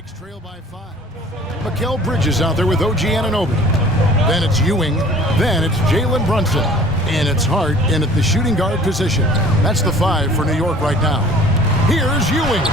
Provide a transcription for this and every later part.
Knicks trail by 5. Mikal Bridges out there with OG Anunoby. Then it's Ewing. Then it's Jalen Brunson. And it's Hart in at the shooting guard position. That's the 5 for New York right now. Here's Ewing.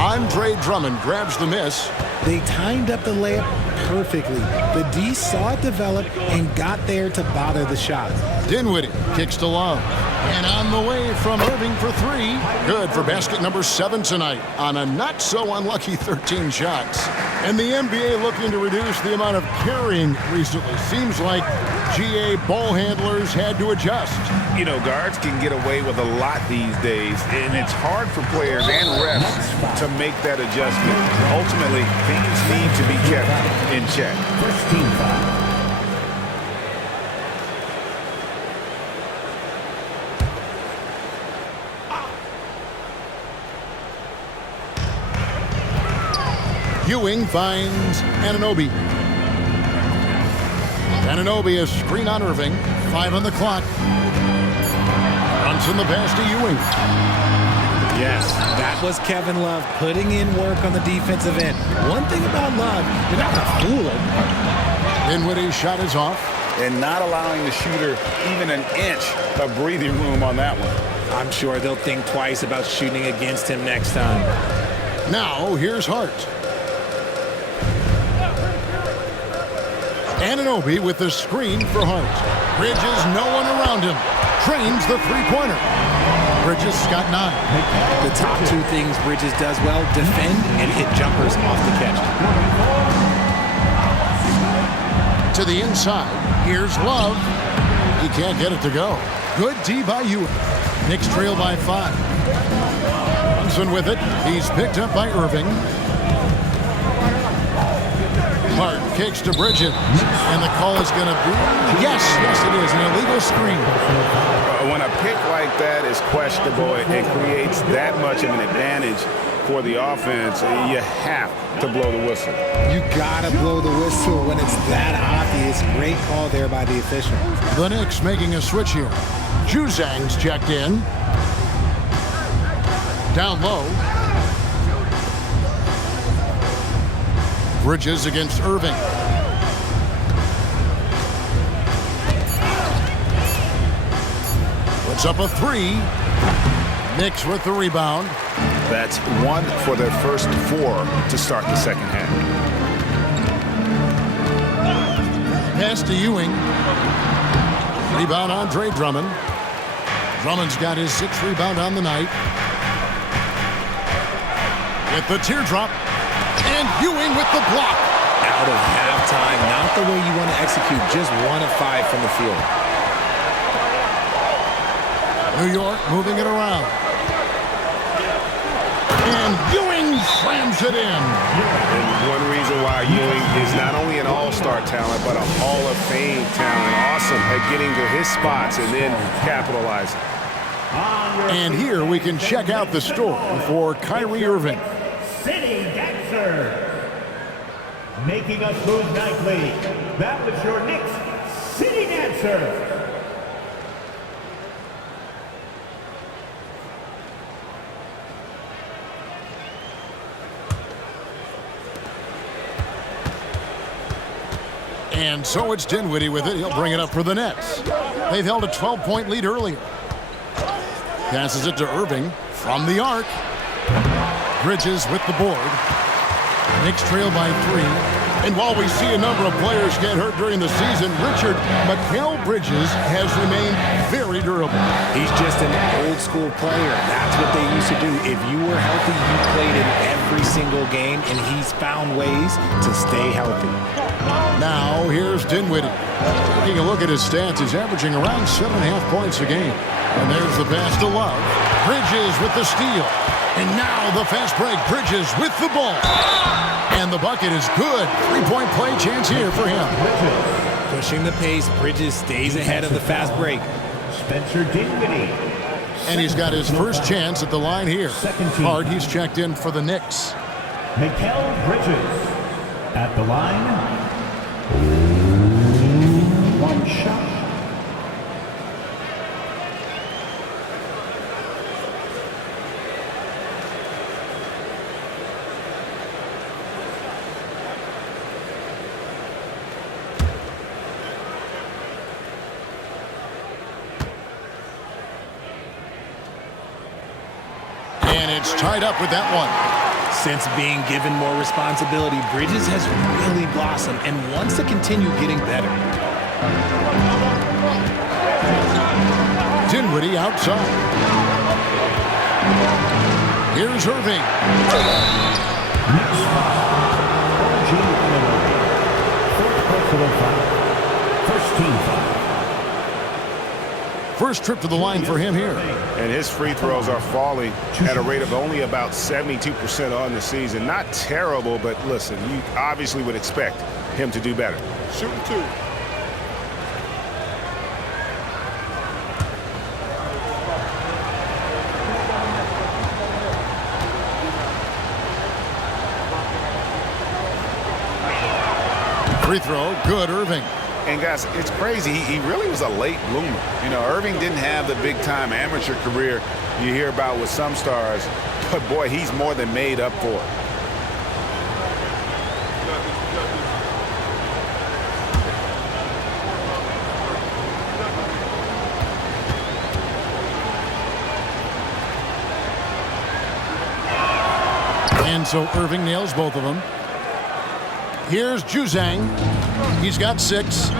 Andre Drummond grabs the miss. They timed up the layup perfectly. The D saw it develop and got there to bother the shot. Dinwiddie kicks to Love. And on the way from Irving for 3. Good for basket number 7 tonight on a not-so-unlucky 13 shots. And the NBA looking to reduce the amount of carrying recently. Seems like GA ball handlers had to adjust. You know, guards can get away with a lot these days, and it's hard for players and refs to make that adjustment. Ultimately, things need to be kept in check. First team foul. Ewing finds Anunoby. Anunoby is screen on Irving. 5 on the clock. Brunson the pass to Ewing. Yes, that was Kevin Love putting in work on the defensive end. One thing about Love, you're not going to fool him. Dinwiddie's shot is off. And not allowing the shooter even an inch of breathing room on that one. I'm sure they'll think twice about shooting against him next time. Now, here's Hart. Anunoby with the screen for Hart. Bridges, no one around him. Trains the three-pointer. Bridges got 9. The top 2 things Bridges does well, defend and hit jumpers off the catch. To the inside. Here's Love. He can't get it to go. Good D by Ewing. Knicks trail by 5. Brunson with it. He's picked up by Irving. Hart kicks to Bridges, and the call is going to be, yes, it is, an illegal screen. When a pick like that is questionable, it creates that much of an advantage for the offense. You have to blow the whistle. You got to blow the whistle when it's that obvious. Great call there by the official. The Knicks making a switch here. Juzang's checked in. Down low. Bridges against Irving. Puts up a 3. Knicks with the rebound. That's 1 for their first 4 to start the second half. Pass to Ewing. Rebound Andre Drummond. Drummond's got his 6th rebound on the night. With the teardrop. And Ewing with the block. Out of halftime, not the way you want to execute, just 1 of 5 from the field. New York moving it around. And Ewing slams it in. And one reason why Ewing is not only an all-star talent, but a Hall of Fame talent. Awesome at getting to his spots and then capitalizing. And here we can check out the story for Kyrie Irving. City Dancer. Making us move nightly. That was your Knicks City Dancer. And so it's Dinwiddie with it. He'll bring it up for the Nets. They've held a 12-point lead earlier. Passes it to Irving from the arc. Bridges with the board. Knicks trail by 3. And while we see a number of players get hurt during the season, Mikal Bridges has remained very durable. He's just an old school player. That's what they used to do. If you were healthy, you played in every single game, and he's found ways to stay healthy. Now, here's Dinwiddie. Taking a look at his stats, he's averaging around 7.5 points a game. And there's the pass to Love. Bridges with the steal. And now the fast break. Bridges with the ball. And the bucket is good. 3-point play chance here for him. Pushing the pace, Bridges stays ahead of the fast break. Spencer Dinwiddie. And he's got his first chance at the line here. Hart, he's checked in for the Knicks. Mikal Bridges at the line. 1 shot. And it's tied up with that one. Since being given more responsibility, Bridges has really blossomed and wants to continue getting better. Dinwiddie outside. Here's Irving. Knicks foul. Fourth personal foul. First team foul. First trip to the line for him here. And his free throws are falling at a rate of only about 72% on the season. Not terrible, but listen, you obviously would expect him to do better. Shooting two. Free throw, good, Irving. And guys, it's crazy. He really was a late bloomer. You know, Irving didn't have the big-time amateur career you hear about with some stars, but boy, he's more than made up for it. And so Irving nails both of them. Here's Juzang. He's got 6.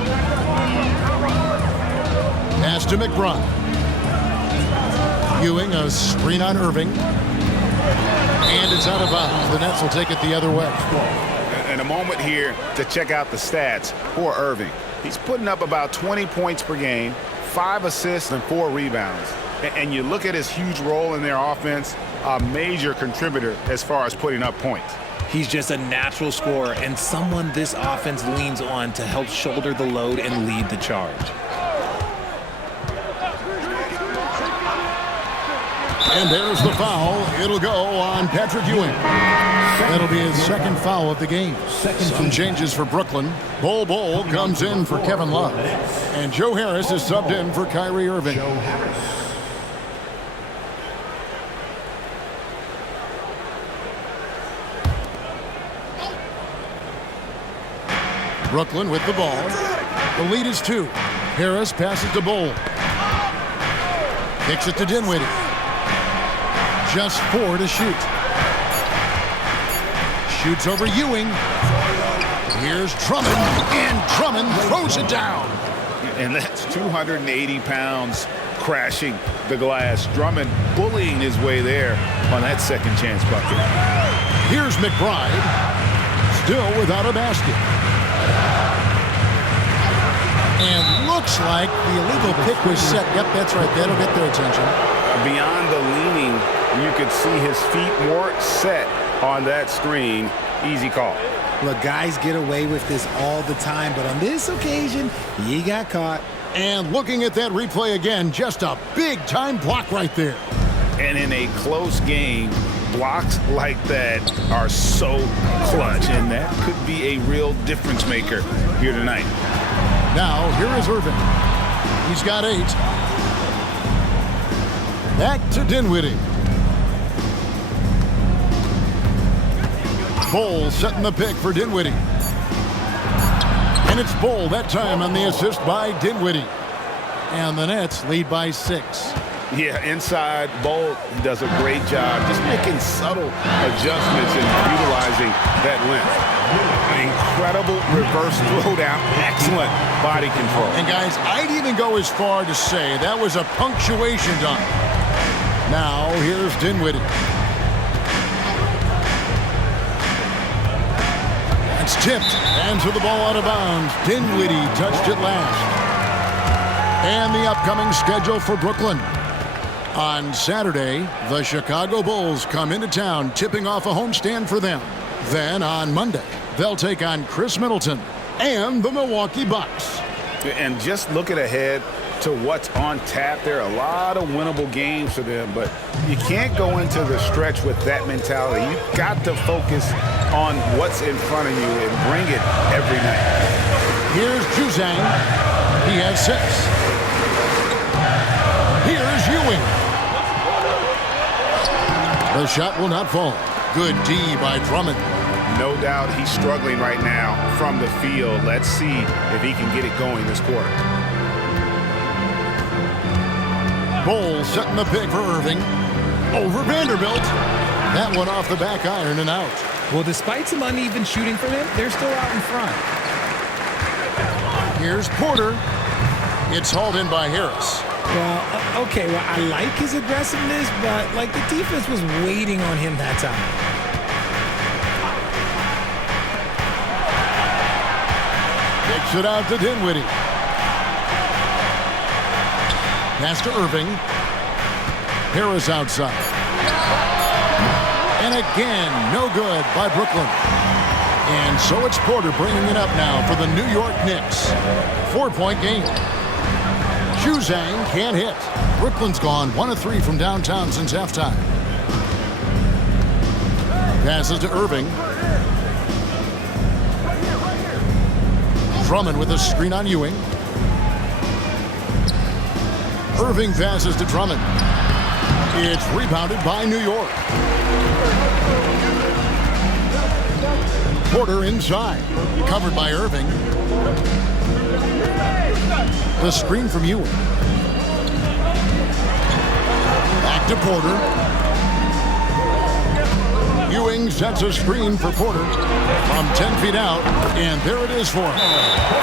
Pass to McBride. Ewing, a screen on Irving. And it's out of bounds. The Nets will take it the other way. And a moment here to check out the stats for Irving. He's putting up about 20 points per game, 5 assists and 4 rebounds. And you look at his huge role in their offense, a major contributor as far as putting up points. He's just a natural scorer and someone this offense leans on to help shoulder the load and lead the charge. And there's the foul. It'll go on Patrick Ewing. That'll be his second foul of the game. Some changes for Brooklyn. Bol comes in for Kevin Love. And Joe Harris is subbed in for Kyrie Irving. Brooklyn with the ball. The lead is 2. Harris passes to Bol. Kicks it to Dinwiddie. Just 4 to shoot. Shoots over Ewing. Here's Drummond. And Drummond throws it down. And that's 280 pounds crashing the glass. Drummond bullying his way there on that second chance bucket. Here's McBride. Still without a basket. And looks like the illegal pick was set. Yep, that's right. That'll get their attention. Beyond the leaning, you could see his feet weren't set on that screen. Easy call. Look, guys get away with this all the time, but on this occasion, he got caught. And looking at that replay again, just a big-time block right there. And in a close game, blocks like that are so clutch, and that could be a real difference maker here tonight. Now, here is Irving. He's got 8. Back to Dinwiddie. Bol setting the pick for Dinwiddie. And it's Bol that time on the assist by Dinwiddie. And the Nets lead by 6. Yeah, inside, Bol does a great job just making subtle adjustments and utilizing that length. An incredible reverse throwdown, excellent body control. And guys, I'd even go as far to say that was a punctuation dunk. Now, here's Dinwiddie. It's tipped, and to the ball out of bounds. Dinwiddie touched it last. And the upcoming schedule for Brooklyn. On Saturday, the Chicago Bulls come into town, tipping off a homestand for them. Then on Monday, they'll take on Chris Middleton and the Milwaukee Bucks. And just looking ahead to what's on tap, there are a lot of winnable games for them, but you can't go into the stretch with that mentality. You've got to focus on what's in front of you and bring it every night. Here's Juzang. He has 6. Here's Ewing. The shot will not fall. Good D by Drummond. No doubt he's struggling right now from the field. Let's see if he can get it going this quarter. Bol setting the pick for Irving. Over Vanderbilt. That one off the back iron and out. Well, despite some uneven shooting from him, they're still out in front. Here's Porter. It's hauled in by Harris. Well, okay, well, I like his aggressiveness, but, like, the defense was waiting on him that time. Kicks it out to Dinwiddie. Pass to Irving. Harris outside. And again, no good by Brooklyn. And so it's Porter bringing it up now for the New York Knicks. 4-point game. Juzang can't hit. Brooklyn's gone 1 of 3 from downtown since halftime. Passes to Irving. Drummond with a screen on Ewing. Irving passes to Drummond. It's rebounded by New York. Porter inside. Covered by Irving. The screen from Ewing. Back to Porter. Ewing sets a screen for Porter from 10 feet out, and there it is for him.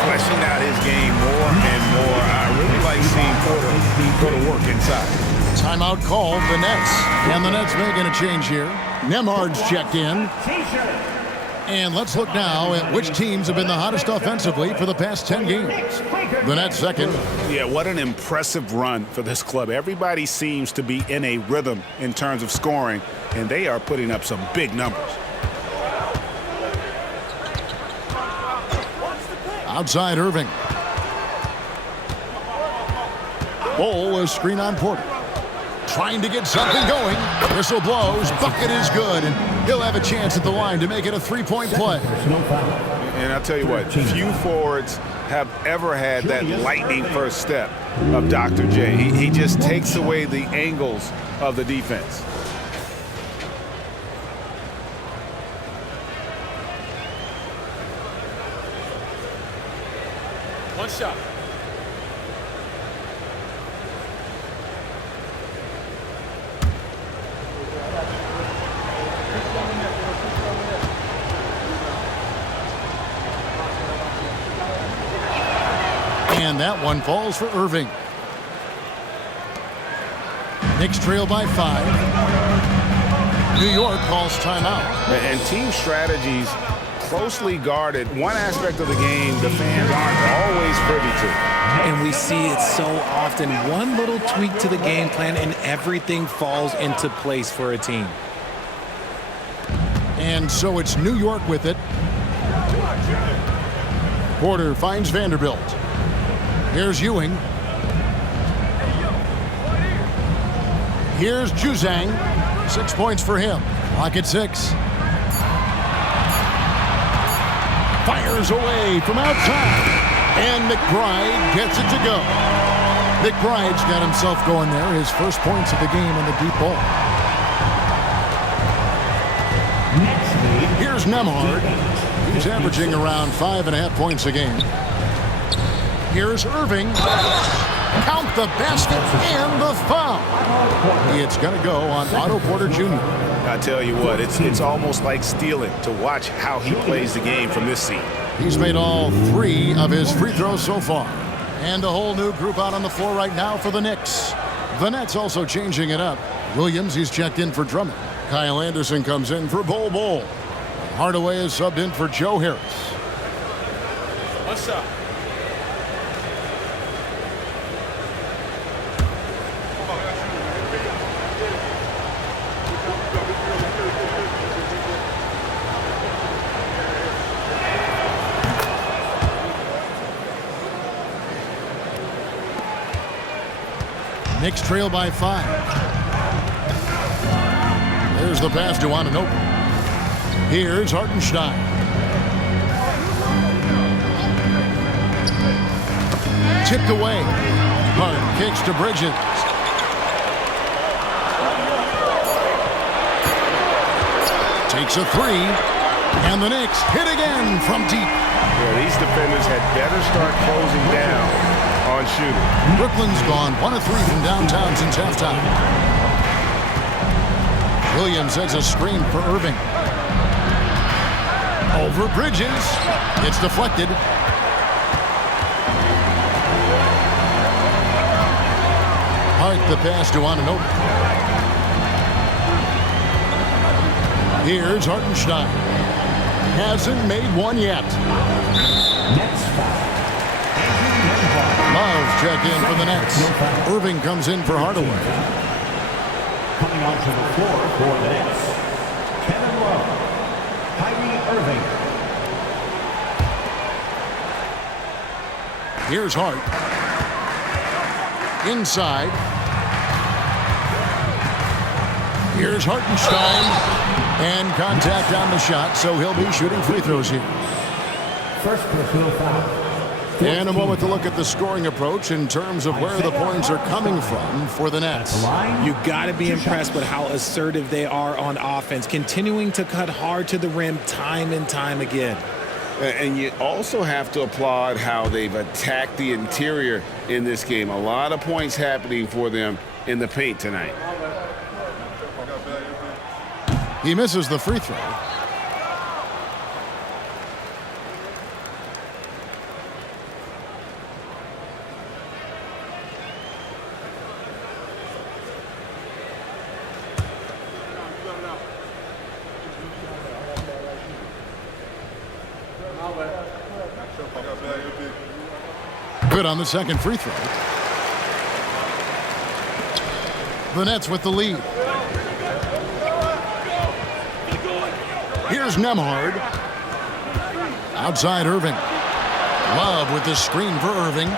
Fleshing out his game more and more. I really like seeing Porter go to work inside. Timeout called the Nets, and the Nets making a change here. Nemhard's checked in. And let's look now at which teams have been the hottest offensively for the past 10 games. The Nets second. Yeah, what an impressive run for this club. Everybody seems to be in a rhythm in terms of scoring, and they are putting up some big numbers. Outside Irving. Bol is screen on Porter. Trying to get something going. Whistle blows. Bucket is good. And he'll have a chance at the line to make it a 3-point play. And I'll tell you what, few forwards have ever had that lightning first step of Dr. J. He just takes away the angles of the defense. One shot. And that one falls for Irving. Knicks trail by 5. New York calls timeout. And team strategies closely guarded. One aspect of the game the fans aren't always privy to. And we see it so often. One little tweak to the game plan and everything falls into place for a team. And so it's New York with it. Porter finds Vanderbilt. Here's Ewing. Here's Juzang. 6 points for him. Clock at 6. Fires away from outside. And McBride gets it to go. McBride's got himself going there. His first points of the game on the deep ball. Here's Nemhard. He's averaging around 5.5 points a game. Here's Irving. Count the basket and the foul. It's going to go on Otto Porter Jr. I tell you what, it's almost like stealing to watch how he plays the game from this seat. He's made all 3 of his free throws so far. And a whole new group out on the floor right now for the Knicks. The Nets also changing it up. Williams, he's checked in for Drummond. Kyle Anderson comes in for Bol. Hardaway is subbed in for Joe Harris. What's up? Knicks trail by 5. There's the pass to Anunoby. Here's Hartenstein. Tipped away. Hart kicks to Bridges. Takes a 3. And the Knicks hit again from deep. Yeah, these defenders had better start closing down on shooting. Brooklyn's gone 1 of 3 from downtown since halftime. Williams sets a screen for Irving. Over Bridges. It's deflected. Hart the pass to Anunoby. Here's Hartenstein. Hasn't made one yet. Nets foul. Love check in for the Nets. Irving comes in for Hardaway. Coming onto the floor for the Nets, Kevin Love, Kyrie Irving. Here's Hart. Inside. Here's Hartenstein. And contact on the shot, so he'll be shooting free throws here. First personal foul. And a moment to look at the scoring approach in terms of where the points are coming from for the Nets. You got to be impressed with how assertive they are on offense, continuing to cut hard to the rim time and time again. And you also have to applaud how they've attacked the interior in this game. A lot of points happening for them in the paint tonight. He misses the free throw. Good on the second free throw. The Nets with the lead. Here's Nembhard. Outside Irving. Love with the screen for Irving.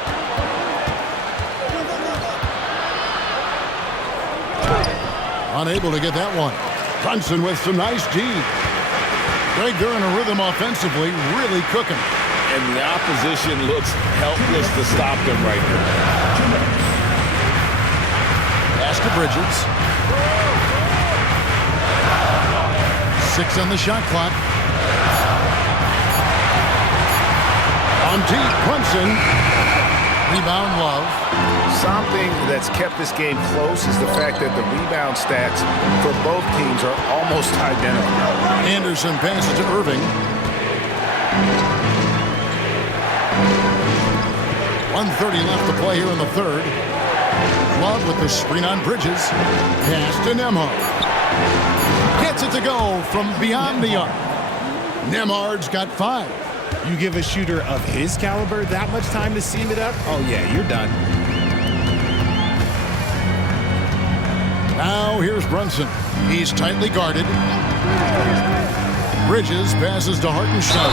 Unable to get that one. Brunson with some nice D. Greg, they're in a rhythm offensively, really cooking. And the opposition looks helpless to stop them right now. Pass to Bridges. 6 on the shot clock. On deep, Brunson. Rebound, Love. Something that's kept this game close is the fact that the rebound stats for both teams are almost identical. Anderson passes to Irving. 1:30 left to play here in the third. Love with the screen on Bridges. Pass to Nembhard. Gets it to go from beyond the arc. Nembhard's got 5. You give a shooter of his caliber that much time to seam it up? Oh, yeah, you're done. Now here's Brunson. He's tightly guarded. Bridges passes to Hartenstein.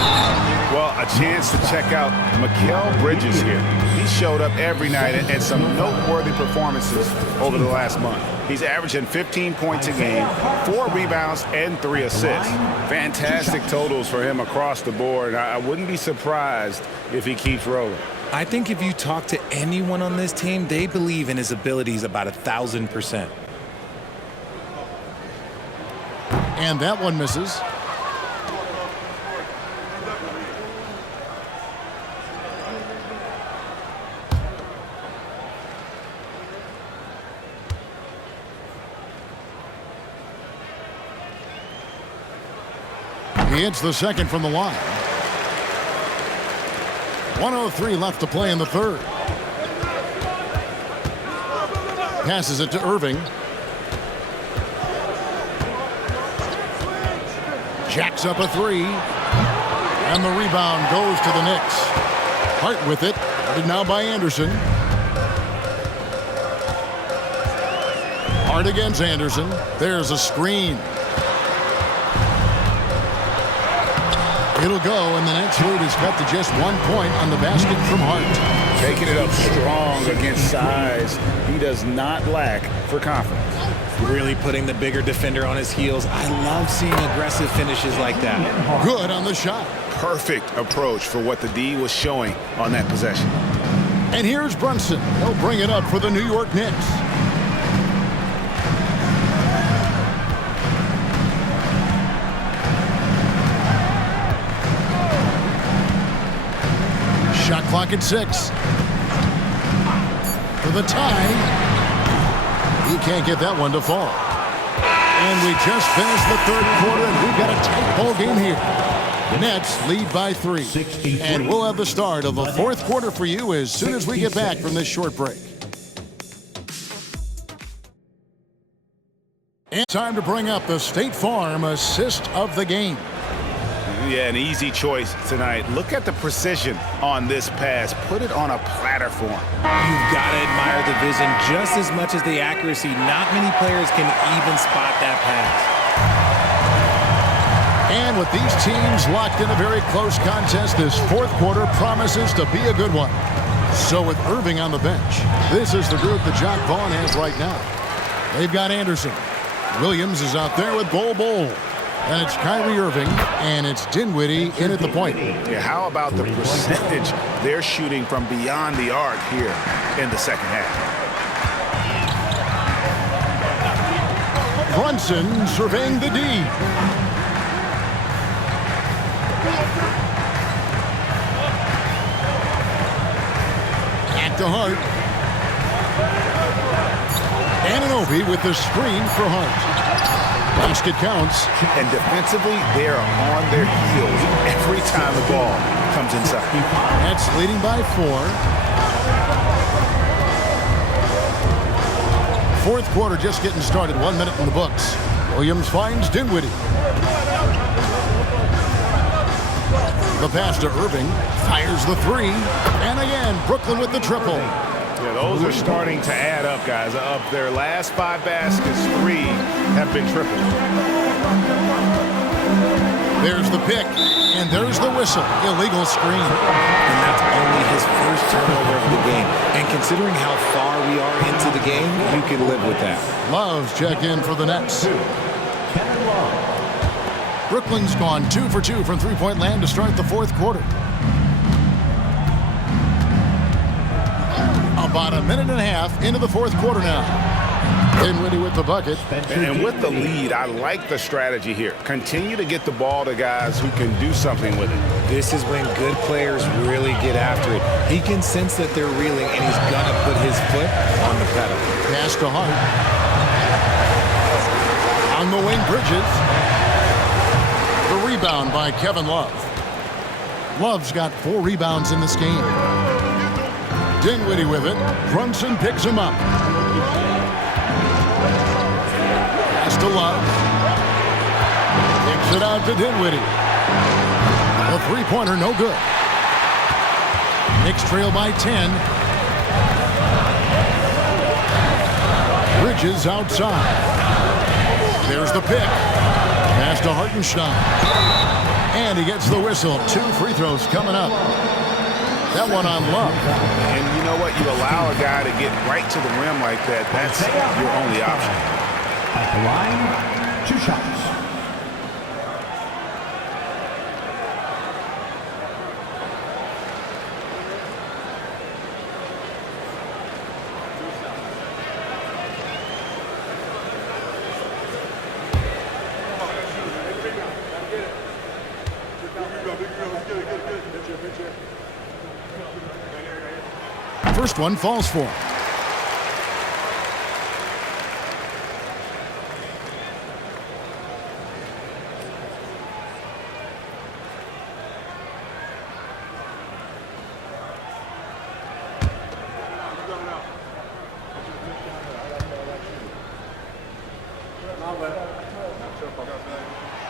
Well, a chance to check out Mikal Bridges here. He showed up every night and some noteworthy performances over the last month. He's averaging 15 points a game, 4 rebounds, and 3 assists. Fantastic totals for him across the board. I wouldn't be surprised if he keeps rolling. I think if you talk to anyone on this team, they believe in his abilities about 1,000%. And that one misses. He hits the second from the line. 1:03 left to play in the third. Passes it to Irving. Jacks up a 3. And the rebound goes to the Knicks. Hart with it. Guarded now by Anderson. Hart against Anderson. There's a screen. It'll go, and the Nets lead is cut to just 1 point on the basket from Hart. Taking it up strong against size. He does not lack for confidence. Really putting the bigger defender on his heels. I love seeing aggressive finishes like that. Good on the shot. Perfect approach for what the D was showing on that possession. And here's Brunson. He'll bring it up for the New York Knicks. Shot clock at 6. For the tie. He can't get that one to fall. And we just finished the third quarter, and we've got a tight ball game here. Nets lead by 3. And we'll have the start of the fourth quarter for you as soon as we get back from this short break. And time to bring up the State Farm assist of the game. Yeah, an easy choice tonight. Look at the precision on this pass. Put it on a platter for him. You've got to admire the vision just as much as the accuracy. Not many players can even spot that pass. And with these teams locked in a very close contest, this fourth quarter promises to be a good one. So with Irving on the bench, this is the group that Jock Vaughn has right now. They've got Anderson. Williams is out there with Bol. And it's Kyrie Irving, and it's Dinwiddie in at the point. Yeah, how about the percentage they're shooting from beyond the arc here in the second half? Brunson surveying the D. Back to Hart. Anunoby with the screen for Hart. Basket counts. And defensively, they are on their heels every time the ball comes inside. Nets leading by 4. Fourth quarter just getting started. 1 minute in the books. Williams finds Dinwiddie. The pass to Irving. Fires the 3. And again, Brooklyn with the triple. Yeah, those are starting to add up, guys. Of their last 5 baskets, 3 have been triple. There's the pick, and there's the whistle. Illegal screen. And that's only his first turnover of the game. And considering how far we are into the game, you can live with that. Love's check in for the Nets. Brooklyn's gone 2 for 2 from three-point land to start the fourth quarter. About a minute and a half into the fourth quarter now. Dinwiddie with the bucket. And with the lead, I like the strategy here. Continue to get the ball to guys who can do something with it. This is when good players really get after it. He can sense that they're reeling, and he's going to put his foot on the pedal. Pass to Hart. On the wing, Bridges. The rebound by Kevin Love. Love's got 4 rebounds in this game. Dinwiddie with it. Brunson picks him up. Pass to Love. Kicks it out to Dinwiddie. The three-pointer, no good. Knicks trail by 10. Bridges outside. There's the pick. Pass to Hartenstein. And he gets the whistle. 2 free throws coming up. That one on Love. And you know what? You allow a guy to get right to the rim like that. That's your only option. At the line, 2 shots. First one falls for him.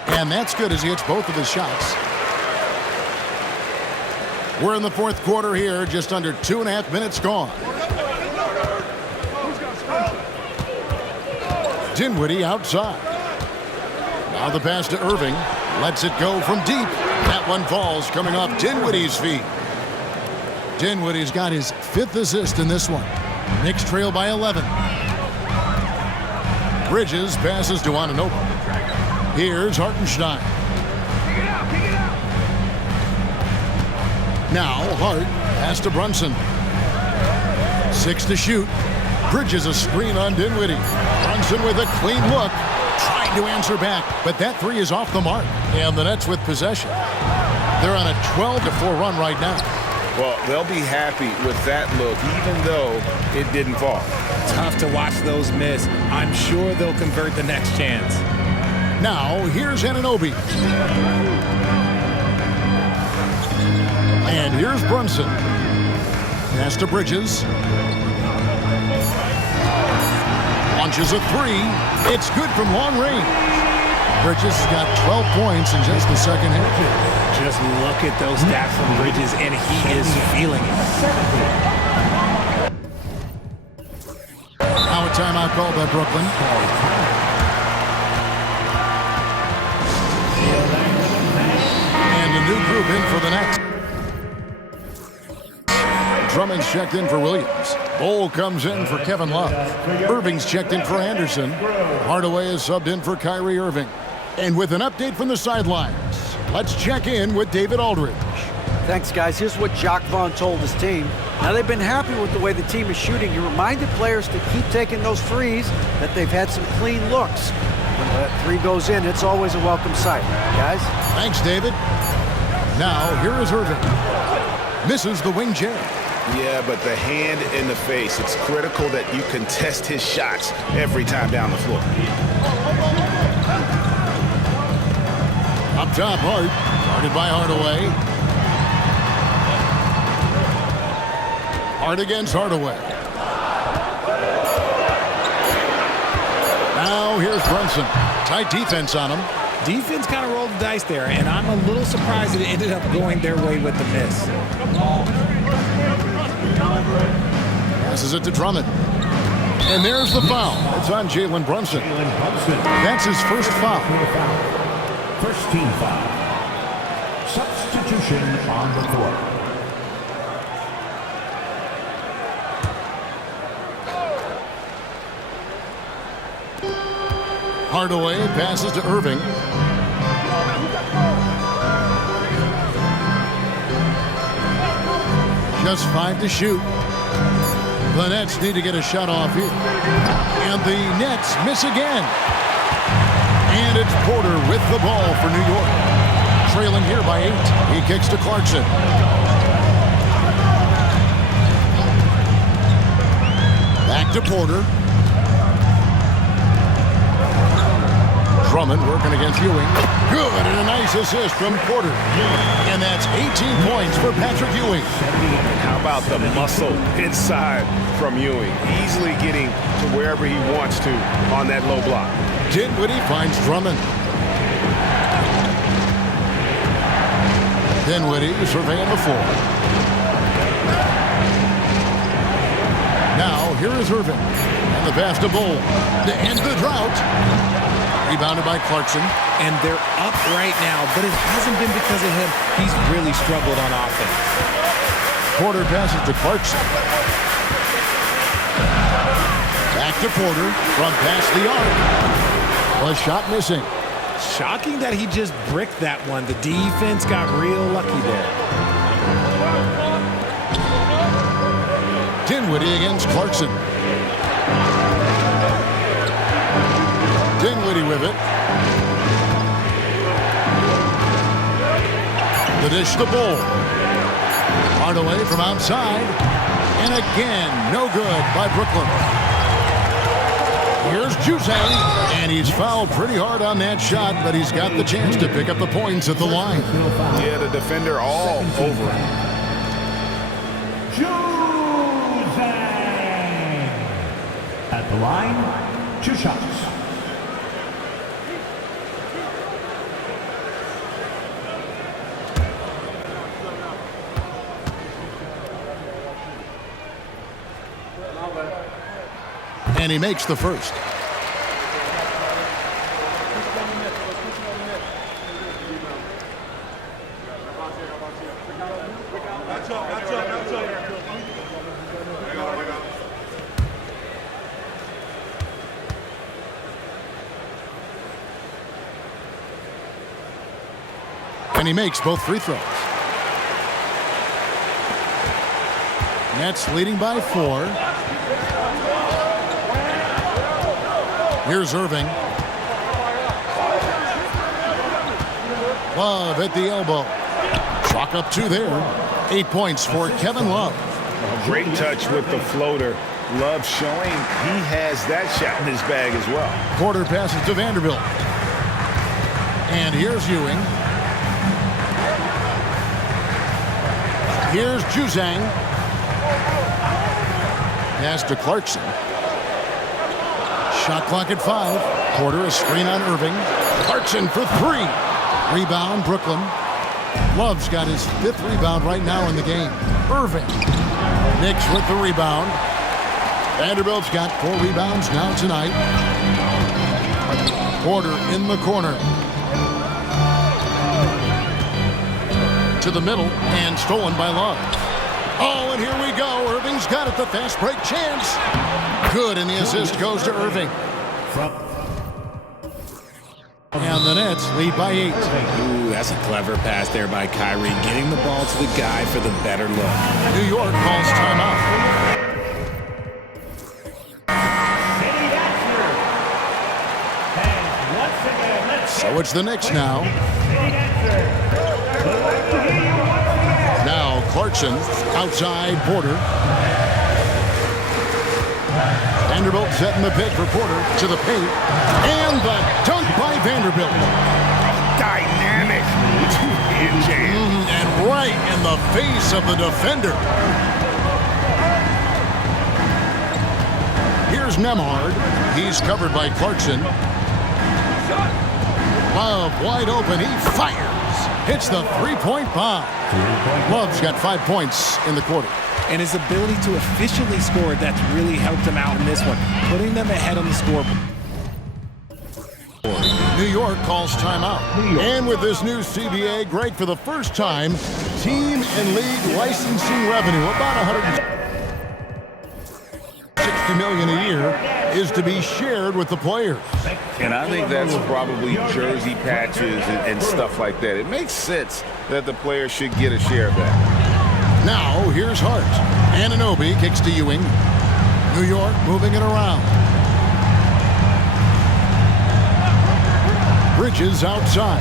And that's good as he hits both of his shots. We're in the fourth quarter here, just under 2.5 minutes gone. Dinwiddie outside. Now the pass to Irving. Lets it go from deep. That one falls, coming off Dinwiddie's feet. Dinwiddie's got his 5th assist in this one. Knicks trail by 11. Bridges passes to Anunoby. Here's Hartenstein. Now Hart pass to Brunson. 6 to shoot. Bridges a screen on Dinwiddie. Brunson with a clean look. Trying to answer back, but that 3 is off the mark. And the Nets with possession. They're on a 12-4 run right now. Well, they'll be happy with that look, even though it didn't fall. Tough to watch those miss. I'm sure they'll convert the next chance. Now, here's Anunoby. And here's Brunson. Pass to Bridges. Launches a three. It's good from long range. Bridges has got 12 points in just the second half. Just look at those stats from Bridges, and he is feeling it. Now a timeout called by Brooklyn. And a new group in for the Nets. Drummond's checked in for Williams. Bol comes in for Kevin Love. Irving's checked in for Anderson. Hardaway is subbed in for Kyrie Irving. And with an update from the sidelines, let's check in with David Aldridge. Thanks, guys. Here's what Jacques Vaughn told his team. Now, they've been happy with the way the team is shooting. He reminded players to keep taking those threes, that they've had some clean looks. When that three goes in, it's always a welcome sight. Guys? Thanks, David. Now, here is Irving. Misses the wing jam. Yeah, but the hand in the face, it's critical that you contest his shots every time down the floor. Up top, Hart. Guarded by Hardaway. Hart against Hardaway. Now here's Brunson. Tight defense on him. Defense kind of rolled the dice there, and I'm a little surprised it ended up going their way with the miss. Passes it to Drummond. And there's the foul. It's on Jalen Brunson. That's his first foul. First team foul. Substitution on the court. Hardaway passes to Irving. Just 5 to shoot. The Nets need to get a shot off here. And the Nets miss again. And it's Porter with the ball for New York. Trailing here by 8. He kicks to Clarkson. Back to Porter. Drummond working against Ewing. Good, and a nice assist from Porter. And that's 18 points for Patrick Ewing. How about the muscle inside from Ewing? Easily getting to wherever he wants to on that low block. Dinwiddie finds Drummond. Dinwiddie surveying the floor. Now, here is Irving. And the pass to Bol to end the drought. Rebounded by Clarkson. And they're up right now, but it hasn't been because of him. He's really struggled on offense. Porter passes to Clarkson. Back to Porter from past the arc. A shot missing. Shocking that he just bricked that one. The defense got real lucky there. Dinwiddie against Clarkson. Dinwiddie with it. The dish to Bol. Hardaway from outside. And again, no good by Brooklyn. Here's Juzang. And he's fouled pretty hard on that shot, but he's got the chance to pick up the points at the line. Yeah, the defender all over him. Juzang. At the line, 2 shots. And he makes the first. And he makes both free throws. Nets leading by 4. Here's Irving. Love at the elbow. Chalk up 2 there. 8 points for Kevin Love. Great touch with the floater. Love showing he has that shot in his bag as well. Porter passes to Vanderbilt. And here's Ewing. Here's Juzang. Pass to Clarkson. Shot clock at 5. Porter a screen on Irving. Clarkson for 3. Rebound, Brooklyn. Love's got his 5th rebound right now in the game. Irving. Knicks with the rebound. Vanderbilt's got 4 rebounds now tonight. Porter in the corner. To the middle and stolen by Love. Oh, and here we go. Irving's got it. The fast break chance. Good, and the assist goes to Irving. And the Nets lead by 8. Ooh, that's a clever pass there by Kyrie, getting the ball to the guy for the better look. New York calls timeout. So it's the Knicks now. Now Clarkson outside Porter. Vanderbilt setting the pick for Porter to the paint. And the dunk by Vanderbilt. Dynamic two-hand jam. And right in the face of the defender. Here's Nemhard. He's covered by Clarkson. Love wide open. He fires. Hits the three-point bomb. Love's got 5 points in the quarter. And his ability to efficiently score, that's really helped him out in this one, putting them ahead on the scoreboard. New York calls timeout. And with this new CBA, great for the first time, team and league licensing revenue, about $160 million a year, is to be shared with the players. And I think that's probably jersey patches and stuff like that. It makes sense that the players should get a share of that. Now, here's Hart. Anunoby kicks to Ewing. New York moving it around. Bridges outside.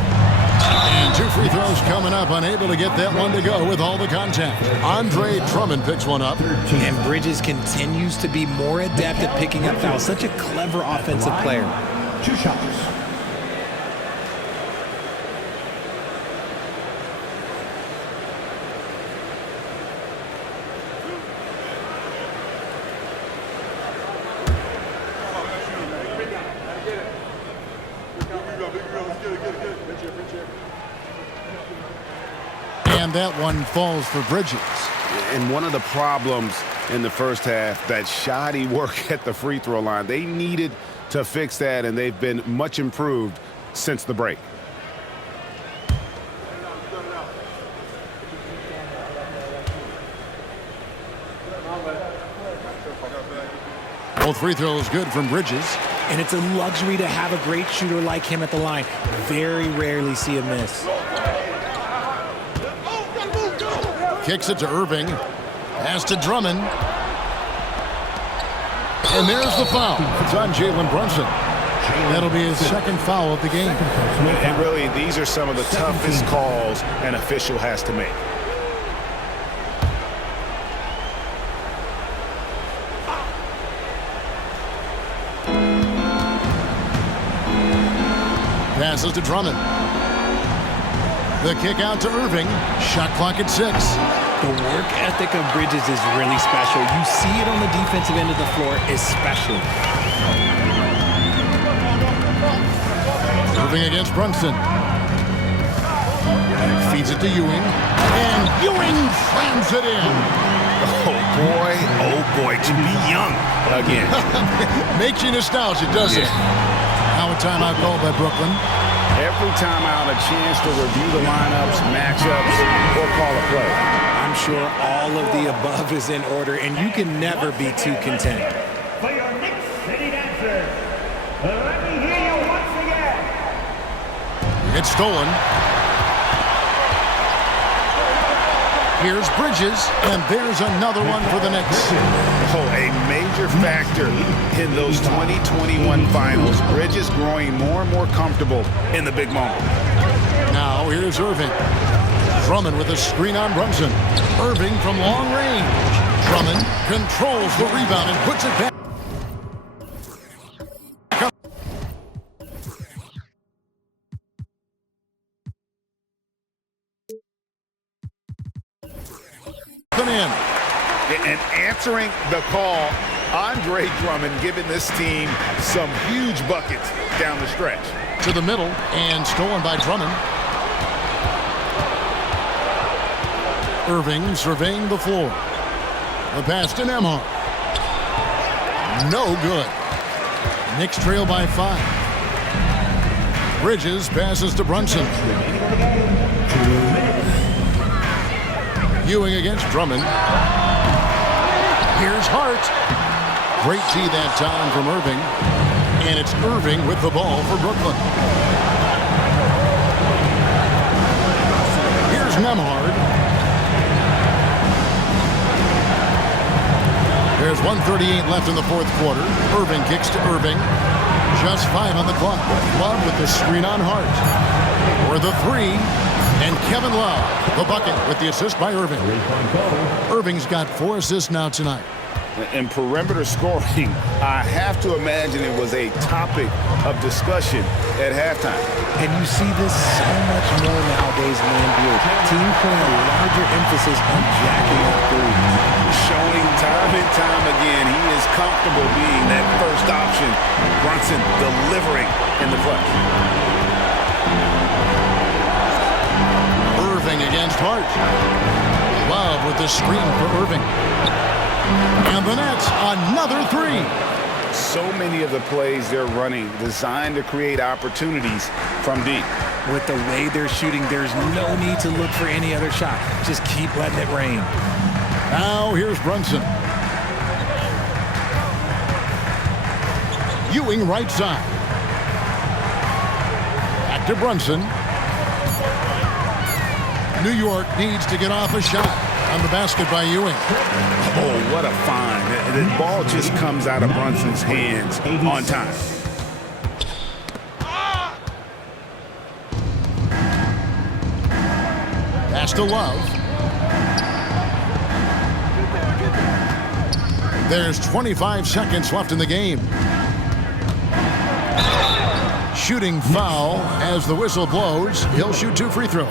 And 2 free throws coming up. Unable to get that one to go with all the contact. Andre Drummond picks one up. And Bridges continues to be more adept at picking up fouls. Such a clever offensive player. 2 shots. And that one falls for Bridges. And one of the problems in the first half, that shoddy work at the free throw line. They needed to fix that, and they've been much improved since the break. Both free throws good from Bridges. And it's a luxury to have a great shooter like him at the line. Very rarely see a miss. Kicks it to Irving. Pass to Drummond. And there's the foul. It's on Jalen Brunson. That'll be his 2nd foul of the game. And really, these are some of the toughest calls an official has to make. Passes to Drummond. The kick out to Irving. Shot clock at 6. The work ethic of Bridges is really special. You see it on the defensive end of the floor especially. Irving against Brunson. Feeds it to Ewing. And Ewing slams it in. Oh boy, to be young again. Makes you nostalgic, doesn't it? Now a timeout called by Brooklyn. Every time out, a chance to review the lineups, matchups, or call a play. I'm sure all of the above is in order, and you can never be too content. For your Knicks City Dancers, let me hear you once again. It's stolen. Here's Bridges, and there's another one for the Knicks. Oh, a major factor in those 2021 finals. Bridges growing more and more comfortable in the big moment. Now here's Irving. Drummond with a screen on Brunson. Irving from long range. Drummond controls the rebound and puts it back. In. And answering the call, Andre Drummond giving this team some huge buckets down the stretch. To the middle and stolen by Drummond. Irving surveying the floor. The pass to Nembhard. No good. Knicks trail by 5. Bridges passes to Brunson. Ewing against Drummond. Here's Hart. Great D that time from Irving. And it's Irving with the ball for Brooklyn. Here's Nembhard. There's 1:38 left in the fourth quarter. Irving kicks to Irving. Just 5 on the clock. Love with the screen on Hart. For the 3. And Kevin Love, the bucket with the assist by Irving. Irving's got 4 assists now tonight. In perimeter scoring, I have to imagine it was a topic of discussion at halftime. And you see this so much more nowadays in the NBA. Teams putting a larger emphasis on jacking up threes. Showing time and time again, he is comfortable being that first option. Brunson delivering in the clutch. Irving against Hart. Love with the screen for Irving. And the Nets, another 3. So many of the plays they're running designed to create opportunities from deep. With the way they're shooting, there's no need to look for any other shot. Just keep letting it rain. Now here's Brunson. Ewing right side. Back to Brunson. New York needs to get off a shot on the basket by Ewing. Oh, what a find. The ball just comes out of Brunson's hands on time. Pass to Love. There's 25 seconds left in the game. Shooting foul as the whistle blows. He'll shoot 2 free throws.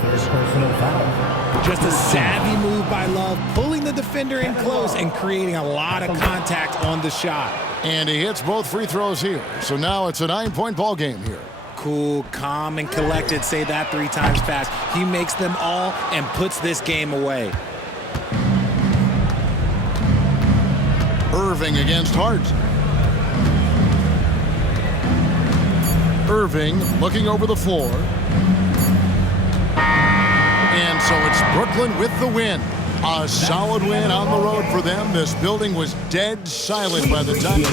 Just a savvy move by Love, pulling the defender in close and creating a lot of contact on the shot. And he hits both free throws here. So now it's a 9-point ball game here. Cool, calm, and collected. Say that 3 times fast. He makes them all and puts this game away. Irving against Hart. Irving looking over the floor. And so it's Brooklyn with the win. A solid win on the road for them. This building was dead silent by the time.